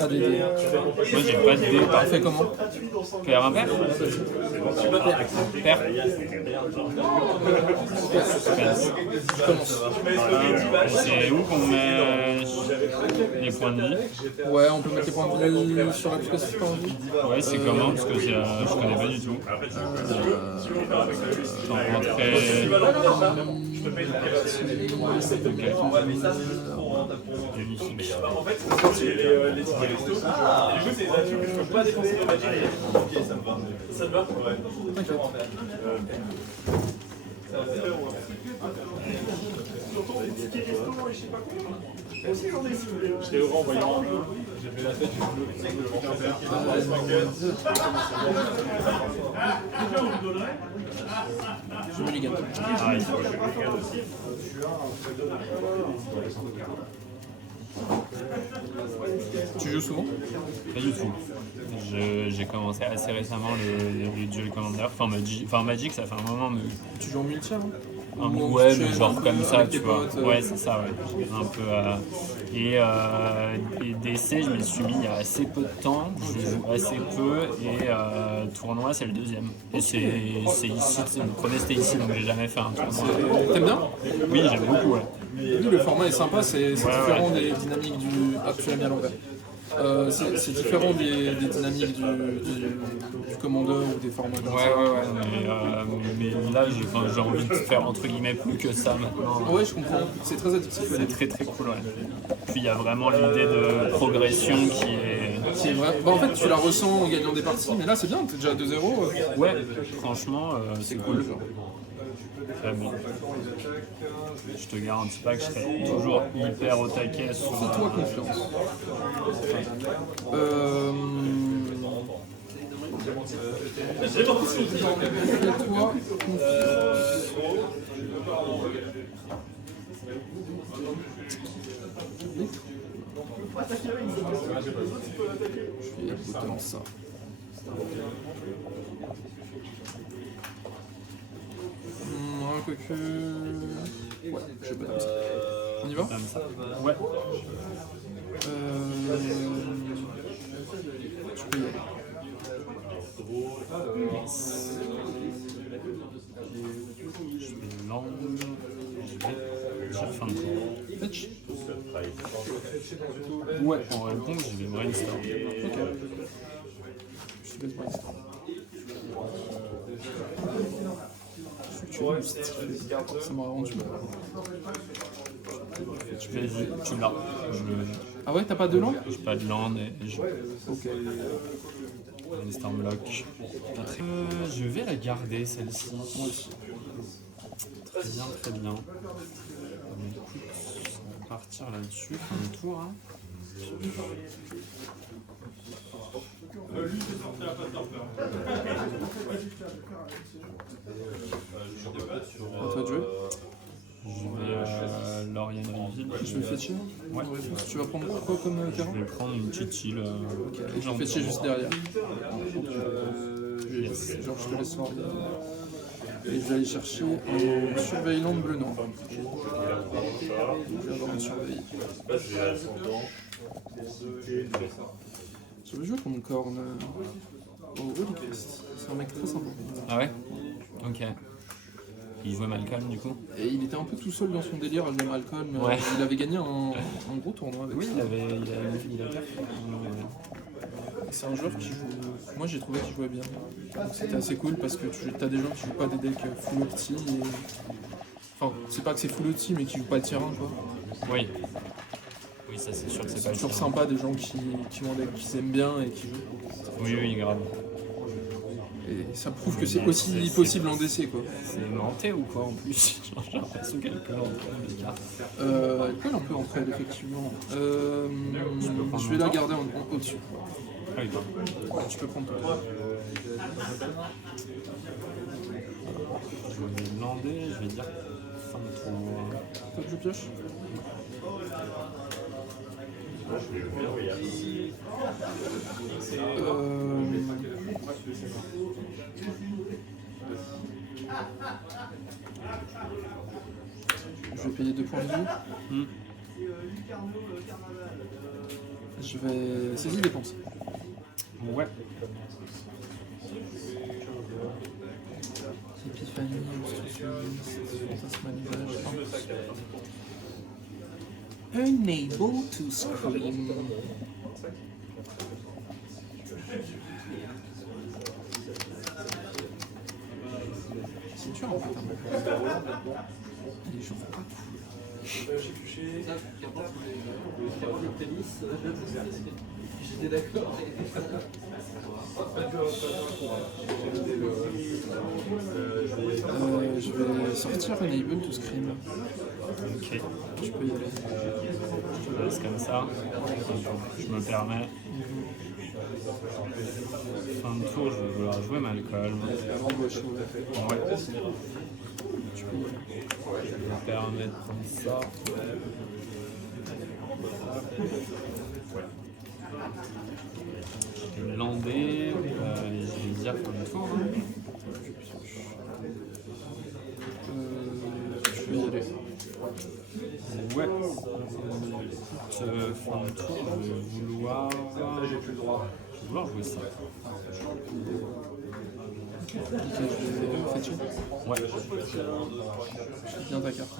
Ah, des dés. Moi j'ai pas de dé. Fait comment? Faire un père. Père. Commence. C'est où qu'on met les points de vie? Ouais, on peut mettre les points de vie sur la plus que en vie. Ouais, c'est comment? Parce que je connais pas du tout. J'en rentrais. En fait, c'est les tickets resto. Et du coup, c'est des trucs que je peux pas dépenser de magie. Ok, ça me va. Ça te va? Ouais. Surtout, les tickets resto, je sais pas quoi. Moi aussi, j'en ai si vous voulez. Je t'ai renvoyé un peu. J'ai fait la tête du bleu. Je me les gagne. Ah, il faut que je Tu joues souvent? Pas du tout. J'ai commencé assez récemment les Duel Commander. Enfin, Magic, ça fait un moment, mais. Tu joues en multi, hein? Ouais, mais genre comme ça, avec tu tes vois. potes, Ouais, c'est ça, ouais. Un peu. Et DC, je m'y suis mis il y a assez peu de temps. Je joue assez peu. Et tournoi, c'est le deuxième. Et c'est ici, le premier c'était ici, donc j'ai jamais fait un tournoi. T'aimes bien? Oui, j'aime beaucoup, ouais. Oui, le format est sympa, c'est différent des dynamiques du. Ah, tu l'as mis à l'envers. C'est différent des dynamiques du commandeur ou des formats comme ça. Ouais. Mais là, j'ai envie de faire entre guillemets plus que ça maintenant. Ouais, je comprends. C'est très addictif. C'est très très cool, ouais. Puis il y a vraiment l'idée de progression qui est. C'est vrai. Bah, en fait, tu la ressens en gagnant des parties, mais là, c'est bien, t'es déjà à 2-0. Ouais, franchement, c'est cool. Très bon. Je te garantis pas que je serai toujours hyper au taquet sur. Fais-toi confiance. Fais-toi Je vais écouter en ça. Quoique. Ouais, je vais pas comme ça. On y va? Ouais. Je peux y aller. Je vais land. Je vais sur fin de tour. Fetch. Ouais, en réponse, je vais brainstorm. Ok. Je te laisse brainstorm. Ça m'a rendu. Tu l'as. Ah ouais, t'as pas de langue? J'ai pas de land et je. Ok. Brainstorm lock. Je vais la garder celle-ci. Moi aussi. Très bien, très bien. Écoute, on va partir là-dessus, fin de tour. Hein. À toi de jouer. Je vais Lorien Reveal. Je vais fetcher. Ouais. Tu vas prendre quoi comme terrain? Je vais prendre une petite île. Ok, je vais fetcher juste derrière. Yes. Genre, je te laisse Lorien. Et je vais aller chercher un surveillant de bleu-noir. Je vais avoir un surveillant. Je vais jouer contre Korn au Holycrest. C'est un mec très sympa. Ah ouais? Ok. Il jouait Malcolm du coup? Et il était un peu tout seul dans son délire à jouer Malcolm. Ouais. Il avait gagné un gros tournoi avec ça. Il a perdu. C'est un joueur qui joue. Moi j'ai trouvé qu'il jouait bien. Donc, c'était assez cool parce que tu as des gens qui jouent pas des decks full opti. Et... Enfin, c'est pas que c'est full opti mais qui jouent pas le terrain quoi. Oui. Oui, ça c'est sûr que c'est pas C'est toujours le sympa des gens qui ont un deck qu'ils aiment bien et qui jouent. Oui, grave. Et ça prouve que c'est aussi possible en DC quoi. C'est menté ou quoi en plus? J'ai l'impression qu'elle colle entre les cartes. Elle colle un peu entre elles effectivement. Je vais la garder au-dessus. Ah oui, pardon. Ouais, tu peux prendre toi. Je vais lander, je vais dire fin de tour. Toi je pioche. Je vais payer 2 points de vie. Je vais saisir dépense. Ouais. Épiphanie, obstructionniste, fantasmalisage. Unable to scream. C'est dur en fait. Hein. Les gens pas cool. J'étais d'accord. Je vais sortir Unable to scream. Ok. Tu peux y aller. Je te laisse comme ça. Je me permets. Fin de tour, je vais vouloir jouer Malcolm. Ouais. Tu peux y aller. Je vais me permettre comme ça. Je vais lander. Je vais dire fin de tour. Hein. Tu peux y aller. Ouais. Fin de tour, je vais vouloir jouer ça. Ok, je vais fetcher. Ouais. Je bien ta carte.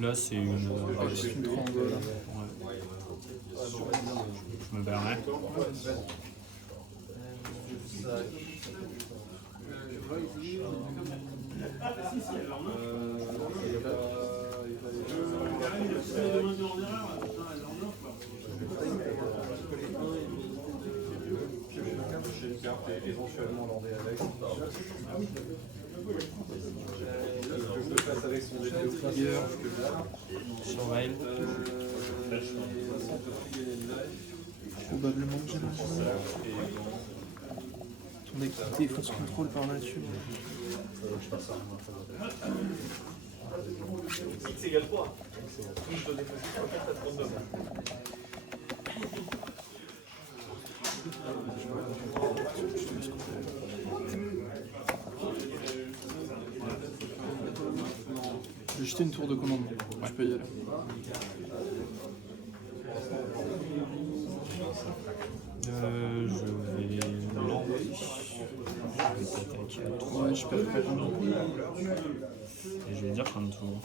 Là, c'est une. C'est une 32 là. Ouais. Je me permets. Éventuellement lander avec. Je le fasse avec son jet de figure. Surveille. Probablement que j'ai mangé. Ton deck qui défonce contrôle par nature. X égale 3. Touche de défausse, 4 à 32. Je vais jeter une tour de commandement. Je peux y aller. Je vais lander. Je vais t'attaquer à 3. Ouais, je perds pas combien. Et je vais dire fin de tour.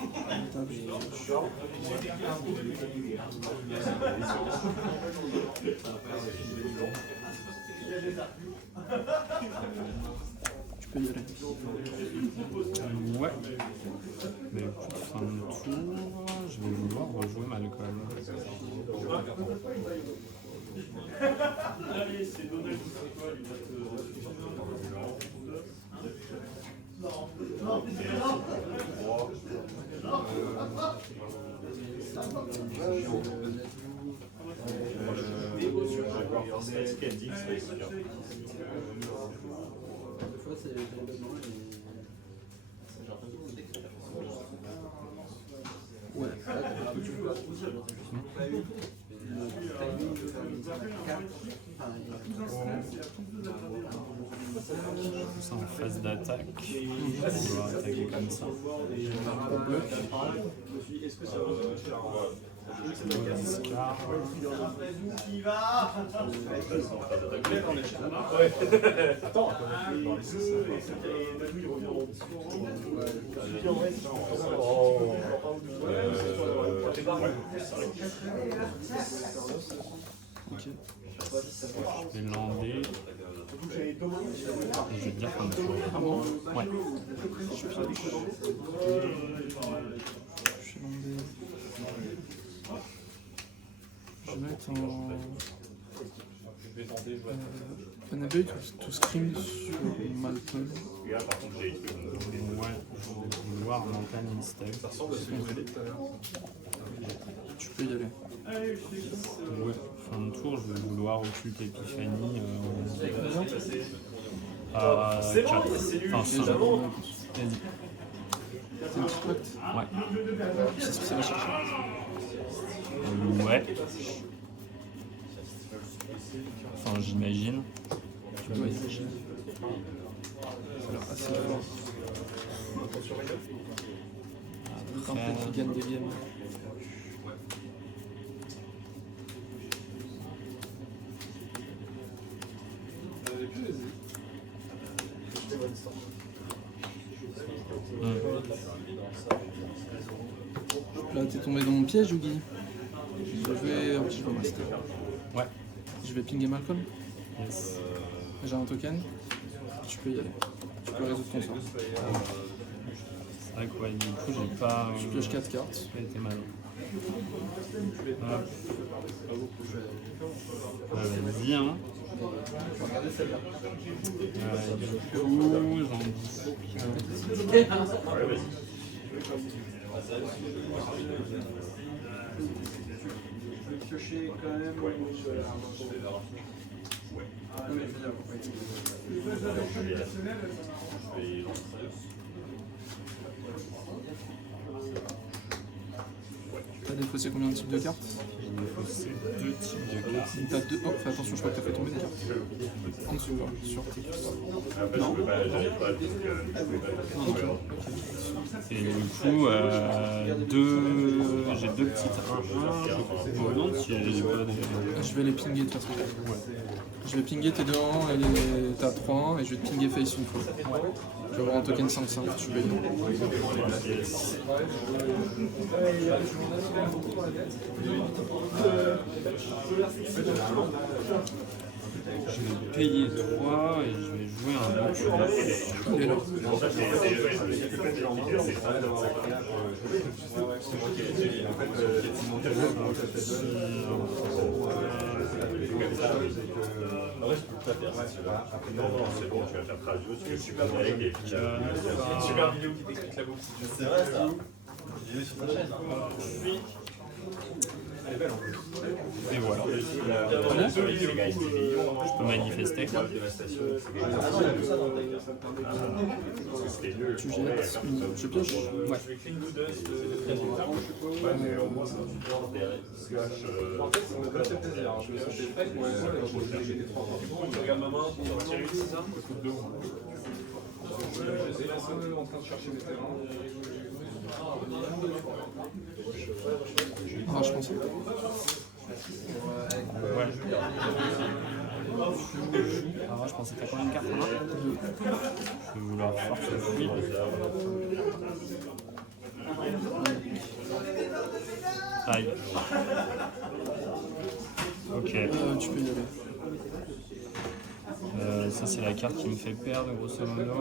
Tu peux y aller. Ouais. Mais écoute, fin de tour, je vais vouloir rejouer Malcolm. Allez, c'est Donald Ouais. Ça en phase d'attaque. Je vais vouloir attaquer comme ça. On bloque. Discard. Attends, Ok. Je vais lander. Et je vais dire fin de tour. Ah bon? Ouais. Je pioche. Je suis landé. Je vais mettre en. Unable to scream sur Malcolm. Ouais, je vais vouloir Mountain Instep. Tu peux y aller. Ouais, fin de tour, je vais vouloir occulte Épiphanie à 4. Enfin, 5. Vas-y. C'est une petite pacte. Ouais. C'est ce que ça va chercher. Ouais. Enfin, j'imagine. Tu peux imaginer. Ça a l'air assez fort. Un peu qui gagne des games. Là, t'es tombé dans mon piège, Yugi. Je vais au master. Ouais. Je vais pinguer Malcolm. Yes. J'ai un token. Tu peux y aller. Tu peux résoudre ton sort. C'est vrai que ouais, du coup, j'ai pas. Tu pioches 4 cartes. Ça a été mal. Hop. Vas-y, hein. Du coup, j'en dis. T'as défaussé combien de types de cartes? J'ai défaussé 2 types de cartes. T'as 2. Oh, fais attention, je crois que t'as fait tomber des cartes. En dessous, là, sur tes. Non. Non, ok. Et du coup, j'ai 2 petites 1-1. Je me demande si j'ai pas des. Je vais les pinguer de toute façon. Je vais pinguer tes 2-1 et t'as 3-1 et je vais te pinguer face une fois. Je vais avoir un token 5-5, tu peux y aller. Yes. Je vais payer 3 et je vais jouer un Oculus. Allez là. C'est bon, tu vas faire traduire, parce que super vidéo qui t'explique la boucle. C'est vrai ça. J'ai vu sur ta chaîne. Et voilà. Je peux manifester. Tu jettes. Je pioche. Ouais. Tu regardes ma main, tu vas tirer 8, c'est ça? C'est la seule en train de chercher des terrains. Ah, je pensais. Ouais. Alors, je pensais que t'as combien de cartes là? Je vais vouloir force le fluide. Aïe. Ok. Tu peux y aller. Ça c'est la carte qui me fait perdre grosso modo.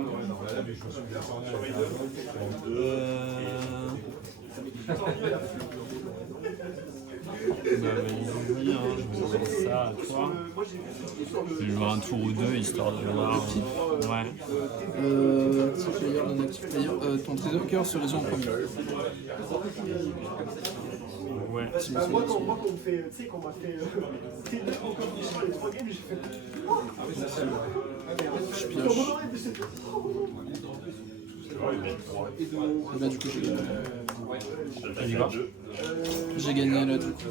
Vas-y, hein, je vais faire ça à toi. Je vais jouer un tour ou deux histoire de voir. Ouais. Active player, non-active player. Ton trésor se résout en premier. Ouais. Moi, quand on fait, tu sais, qu'on m'a fait encore les 3 games, j'ai fait. Je pioche. Et bah, du coup, j'ai gagné. J'ai gagné là, du coup.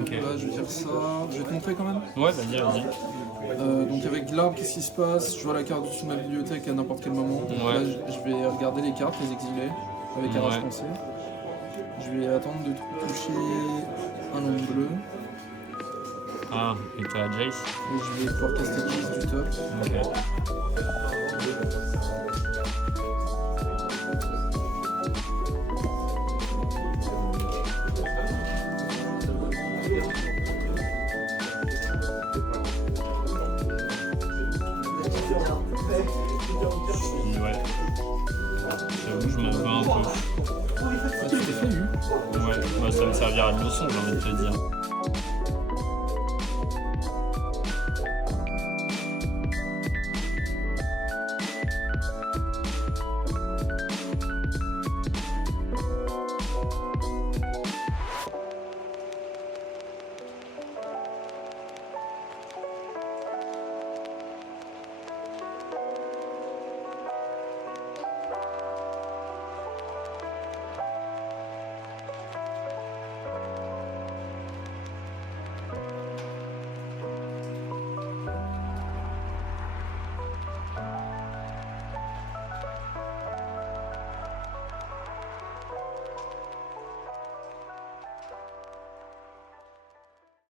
Ok. Là, je vais faire ça. Je vais te montrer quand même. Ouais, vas-y, vas-y. Donc avec l'arbre, qu'est-ce qui se passe? Je vois la carte au-dessus de ma bibliothèque à n'importe quel moment. Ouais. Là, je vais regarder les cartes, les exiler, avec un rage pensé. Je vais attendre de toucher un nom bleu. Ah, et t'as Jace? Et je vais pouvoir caster Jace du top. Ok. Ouais. J'avoue, je m'en veux un peu. Ah, tu t'es fait, lui? Ouais, bah, ça me servira de leçon, j'ai envie de te dire.